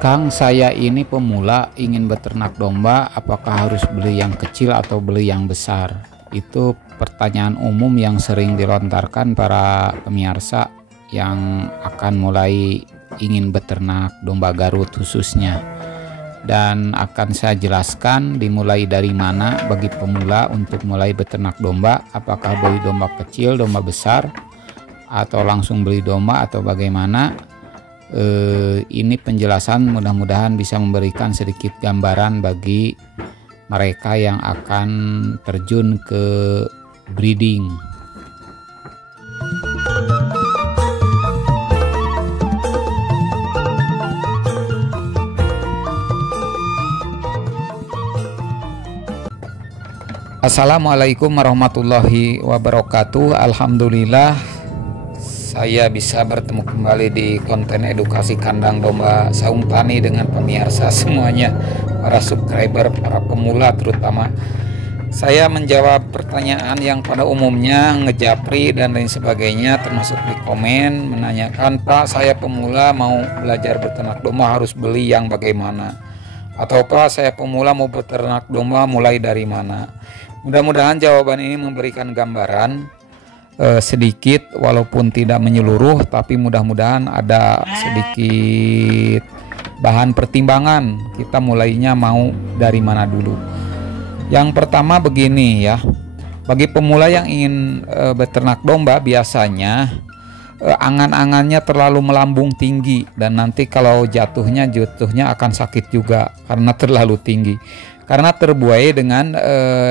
Kang, saya ini pemula ingin beternak domba, apakah harus beli yang kecil atau beli yang besar? Itu pertanyaan umum yang sering dilontarkan para pemirsa yang akan mulai ingin beternak domba Garut khususnya. Dan akan saya jelaskan dimulai dari mana bagi pemula untuk mulai beternak domba, apakah beli domba kecil, domba besar, atau langsung beli domba atau bagaimana. Ini penjelasan mudah-mudahan bisa memberikan sedikit gambaran bagi mereka yang akan terjun ke breeding. Assalamualaikum warahmatullahi wabarakatuh. Alhamdulillah saya bisa bertemu kembali di konten edukasi kandang domba Saung Tani dengan pemirsa semuanya, para subscriber, para pemula terutama. Saya menjawab pertanyaan yang pada umumnya ngejapri dan lain sebagainya, termasuk di komen menanyakan, Pak, saya pemula mau belajar beternak domba harus beli yang bagaimana? Atau Pak, saya pemula mau beternak domba mulai dari mana? Mudah-mudahan jawaban ini memberikan gambaran sedikit, walaupun tidak menyeluruh, tapi mudah-mudahan ada sedikit bahan pertimbangan kita mulainya mau dari mana dulu. Yang pertama begini ya, bagi pemula yang ingin beternak domba biasanya angan-angannya terlalu melambung tinggi, dan nanti kalau jatuhnya akan sakit juga karena terlalu tinggi, karena terbuai dengan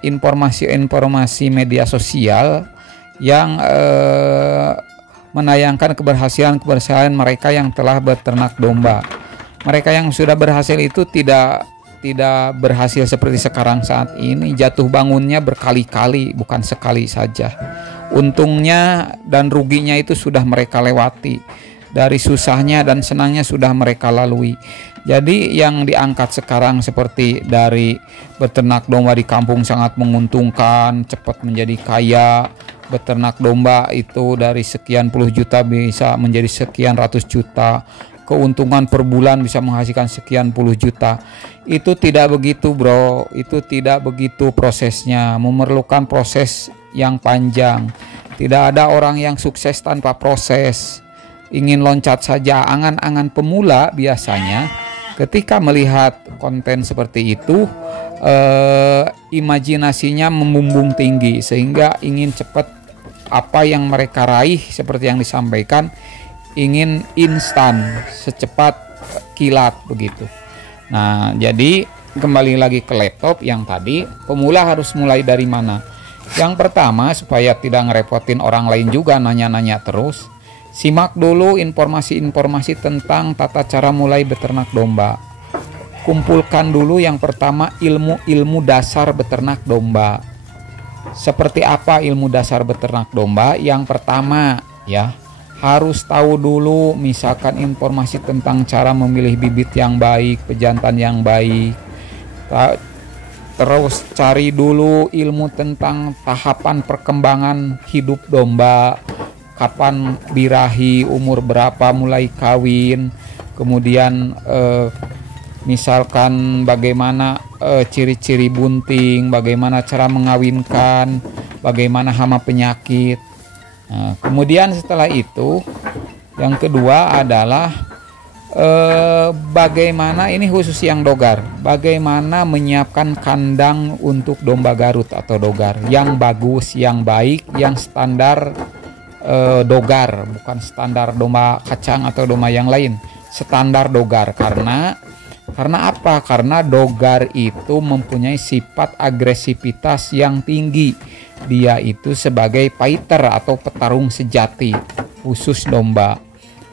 informasi-informasi media sosial yang menayangkan keberhasilan mereka yang telah beternak domba. Mereka yang sudah berhasil itu tidak berhasil seperti sekarang saat ini, jatuh bangunnya berkali-kali, bukan sekali saja. Untungnya dan ruginya itu sudah mereka lewati, dari susahnya dan senangnya sudah mereka lalui. Jadi yang diangkat sekarang seperti dari beternak domba di kampung sangat menguntungkan, cepat menjadi kaya. Beternak domba itu dari sekian puluh juta bisa menjadi sekian ratus juta. Keuntungan per bulan bisa menghasilkan sekian puluh juta. Itu tidak begitu, bro. Itu tidak begitu prosesnya. Memerlukan proses yang panjang. Tidak ada orang yang sukses tanpa proses. Ingin loncat saja. Angan-angan pemula biasanya ketika melihat konten seperti itu, imajinasinya membumbung tinggi sehingga ingin cepat apa yang mereka raih seperti yang disampaikan, ingin instan, secepat kilat begitu. Nah, jadi kembali lagi ke laptop yang tadi, pemula harus mulai dari mana? Yang pertama, supaya tidak ngerepotin orang lain juga nanya-nanya terus, simak dulu informasi-informasi tentang tata cara mulai beternak domba. Kumpulkan dulu yang pertama ilmu-ilmu dasar beternak domba. Seperti apa ilmu dasar beternak domba? Yang pertama ya, harus tahu dulu misalkan informasi tentang cara memilih bibit yang baik, pejantan yang baik. Terus cari dulu ilmu tentang tahapan perkembangan hidup domba, kapan birahi, umur berapa mulai kawin, kemudian misalkan bagaimana ciri-ciri bunting, bagaimana cara mengawinkan, bagaimana hama penyakit. Nah, kemudian setelah itu yang kedua adalah bagaimana, ini khusus yang dogar, bagaimana menyiapkan kandang untuk domba Garut atau dogar yang bagus, yang baik, yang standar dogar, bukan standar domba kacang atau domba yang lain, standar dogar. Karena apa? Karena dogar itu mempunyai sifat agresivitas yang tinggi. Dia itu sebagai fighter atau petarung sejati khusus domba.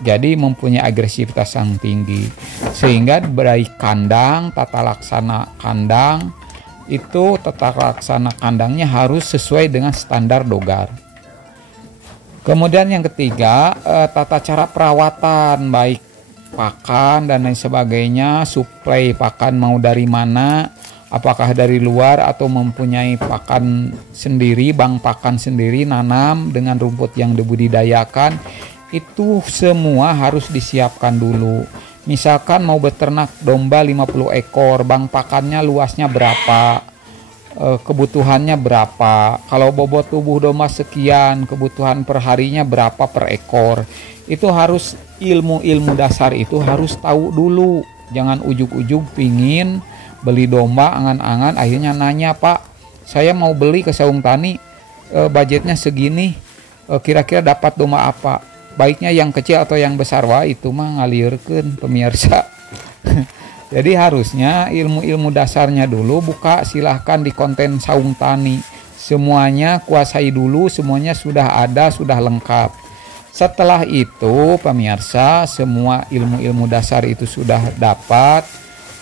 Jadi mempunyai agresivitas yang tinggi. Sehingga baik kandang, tata laksana kandang, itu tata laksana kandangnya harus sesuai dengan standar dogar. Kemudian yang ketiga, tata cara perawatan, baik pakan dan lain sebagainya. Suplai pakan mau dari mana, apakah dari luar atau mempunyai pakan sendiri, bank pakan sendiri, nanam dengan rumput yang dibudidayakan. Itu semua harus disiapkan dulu. Misalkan mau beternak domba 50 ekor, bang pakannya luasnya berapa, kebutuhannya berapa, kalau bobot tubuh domba sekian, kebutuhan per harinya berapa per ekor. Itu harus ilmu-ilmu dasar itu harus tahu dulu. Jangan ujug-ujug pingin beli domba angan-angan akhirnya nanya, "Pak, saya mau beli ke Saung Tani, budgetnya segini, kira-kira dapat domba apa? Baiknya yang kecil atau yang besar?" Wah, itu mah ngalirkeun pemirsa. Jadi harusnya ilmu-ilmu dasarnya dulu buka, silahkan di konten Saung Tani. Semuanya kuasai dulu, semuanya sudah ada, sudah lengkap. Setelah itu pemirsa, semua ilmu-ilmu dasar itu sudah dapat,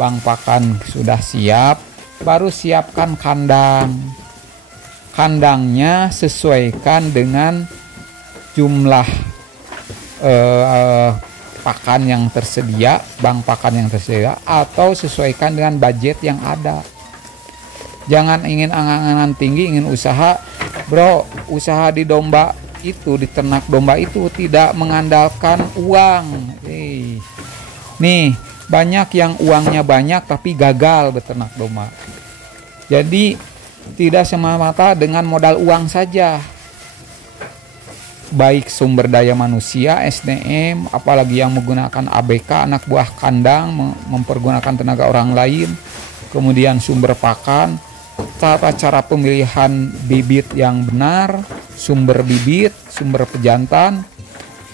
bang pakan sudah siap, baru siapkan kandang. Kandangnya sesuaikan dengan jumlah pakan yang tersedia, bang pakan yang tersedia, atau sesuaikan dengan budget yang ada. Jangan ingin angan-angan tinggi, ingin usaha. Bro, usaha di domba itu, di ternak domba itu tidak mengandalkan uang. Nih, banyak yang uangnya banyak tapi gagal beternak domba. Jadi tidak semata-mata dengan modal uang saja. Baik sumber daya manusia, SDM, apalagi yang menggunakan ABK, anak buah kandang, mempergunakan tenaga orang lain, kemudian sumber pakan, tata cara pemilihan bibit yang benar, sumber bibit, sumber pejantan,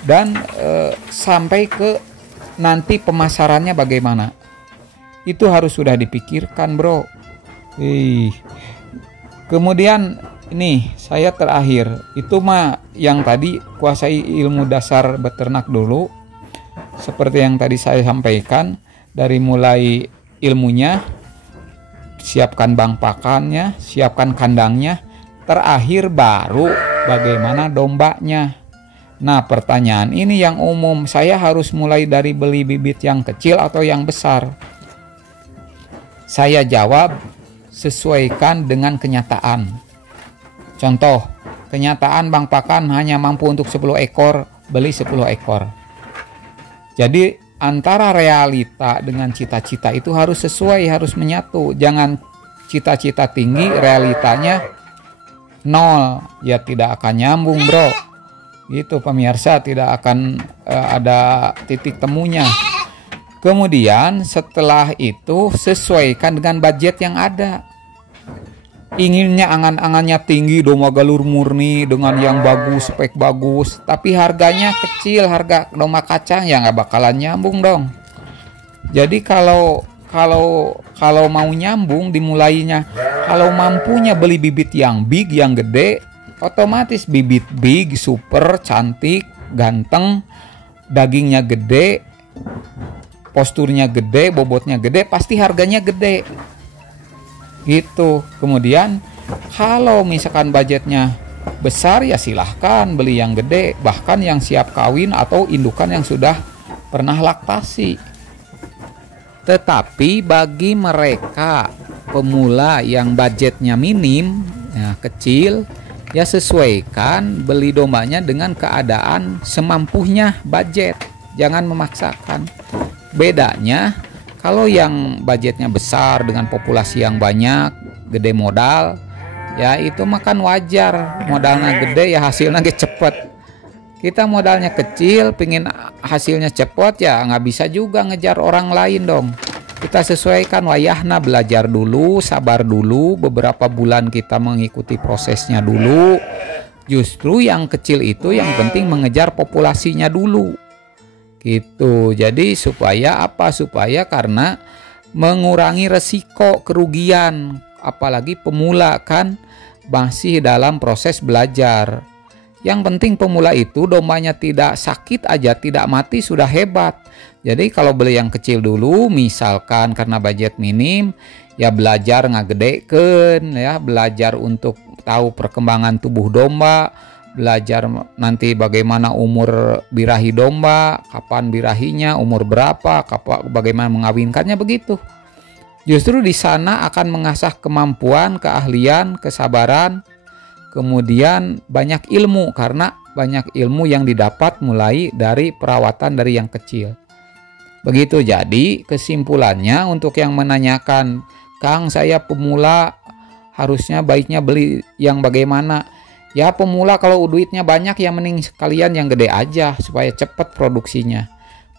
dan sampai ke nanti pemasarannya bagaimana. Itu harus sudah dipikirkan, bro. Kemudian ini saya terakhir, itu mah yang tadi kuasai ilmu dasar beternak dulu. Seperti yang tadi saya sampaikan, dari mulai ilmunya, siapkan bang pakannya, siapkan kandangnya, terakhir baru bagaimana dombanya. Nah, pertanyaan ini yang umum, saya harus mulai dari beli bibit yang kecil atau yang besar? Saya jawab, sesuaikan dengan kenyataan. Contoh, kenyataan bang pakan hanya mampu untuk 10 ekor, beli 10 ekor. Jadi antara realita dengan cita-cita itu harus sesuai, harus menyatu. Jangan cita-cita tinggi, realitanya nol, ya tidak akan nyambung, bro. Gitu pemirsa, tidak akan ada titik temunya. Kemudian setelah itu sesuaikan dengan budget yang ada. Inginnya angan-angannya tinggi, domba galur murni dengan yang bagus, spek bagus, tapi harganya kecil, harga domba kacang, ya nggak bakalan nyambung dong. Jadi kalau mau nyambung dimulainya, kalau mampunya beli bibit yang big, yang gede, otomatis bibit big, super, cantik, ganteng, dagingnya gede, posturnya gede, bobotnya gede, pasti harganya gede. Gitu. Kemudian kalau misalkan budgetnya besar, ya silahkan beli yang gede, bahkan yang siap kawin atau indukan yang sudah pernah laktasi. Tetapi bagi mereka pemula yang budgetnya minim, ya kecil, ya sesuaikan beli dombanya dengan keadaan semampunya budget, jangan memaksakan. Bedanya kalau yang budgetnya besar dengan populasi yang banyak, gede modal, ya itu makan wajar. Modalnya gede ya hasilnya cepet. Kita modalnya kecil, pingin hasilnya cepet, ya nggak bisa juga ngejar orang lain dong. Kita sesuaikan, wayahna belajar dulu, sabar dulu, beberapa bulan kita mengikuti prosesnya dulu. Justru yang kecil itu yang penting mengejar populasinya dulu. Gitu. Jadi supaya apa? Supaya karena mengurangi resiko kerugian, apalagi pemula kan masih dalam proses belajar. Yang penting pemula itu dombanya tidak sakit aja, tidak mati sudah hebat. Jadi kalau beli yang kecil dulu, misalkan karena budget minim, ya belajar ngagedekeun, ya belajar untuk tahu perkembangan tubuh domba, belajar nanti bagaimana umur birahi domba, kapan birahinya, umur berapa, bagaimana mengawinkannya, begitu. Justru di sana akan mengasah kemampuan, keahlian, kesabaran, kemudian banyak ilmu, karena banyak ilmu yang didapat mulai dari perawatan dari yang kecil. Begitu. Jadi kesimpulannya untuk yang menanyakan, Kang saya pemula harusnya baiknya beli yang bagaimana? Ya pemula kalau duitnya banyak ya mending sekalian yang gede aja supaya cepat produksinya.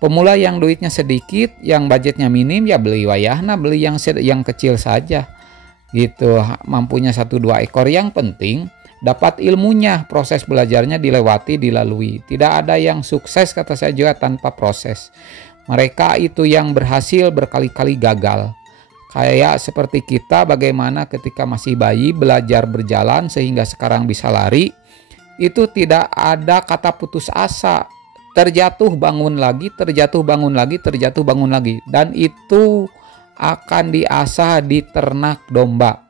Pemula yang duitnya sedikit, yang budgetnya minim ya beli wayahna, beli yang kecil saja. Gitu, mampunya 1-2 ekor, yang penting dapat ilmunya, proses belajarnya dilewati, dilalui. Tidak ada yang sukses kata saya juga tanpa proses. Mereka itu yang berhasil berkali-kali gagal. Kayak seperti kita bagaimana ketika masih bayi belajar berjalan sehingga sekarang bisa lari. Itu tidak ada kata putus asa. Terjatuh bangun lagi, terjatuh bangun lagi, terjatuh bangun lagi. Dan itu akan diasah di ternak domba.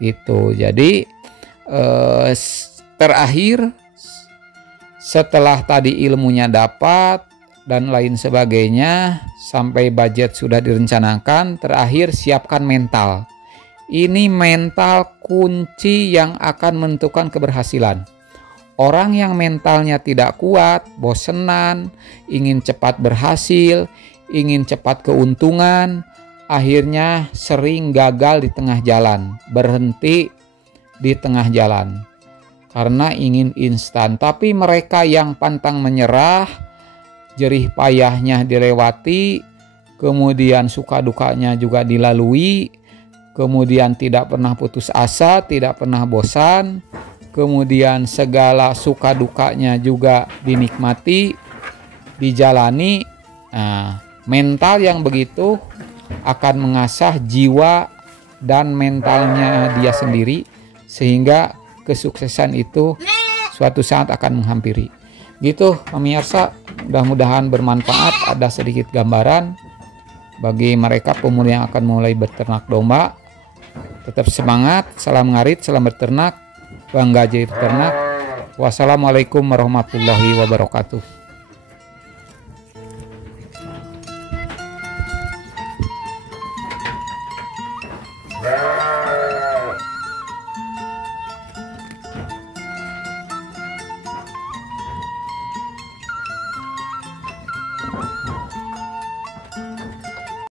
Gitu. Jadi terakhir setelah tadi ilmunya dapat dan lain sebagainya, sampai budget sudah direncanakan, terakhir siapkan mental. Ini mental kunci yang akan menentukan keberhasilan. Orang yang mentalnya tidak kuat, bosenan, ingin cepat berhasil, ingin cepat keuntungan, akhirnya sering gagal di tengah jalan, berhenti di tengah jalan karena ingin instan. Tapi mereka yang pantang menyerah, jerih payahnya dilewati, kemudian suka dukanya juga dilalui, kemudian tidak pernah putus asa, tidak pernah bosan, kemudian segala suka dukanya juga dinikmati, dijalani. Nah, mental yang begitu akan mengasah jiwa dan mentalnya dia sendiri, sehingga kesuksesan itu suatu saat akan menghampiri. Gitu pemirsa, mudah-mudahan bermanfaat, ada sedikit gambaran bagi mereka pemula yang akan mulai berternak domba. Tetap semangat, salam ngarit, salam berternak, bangga jadi peternak. Wassalamualaikum warahmatullahi wabarakatuh.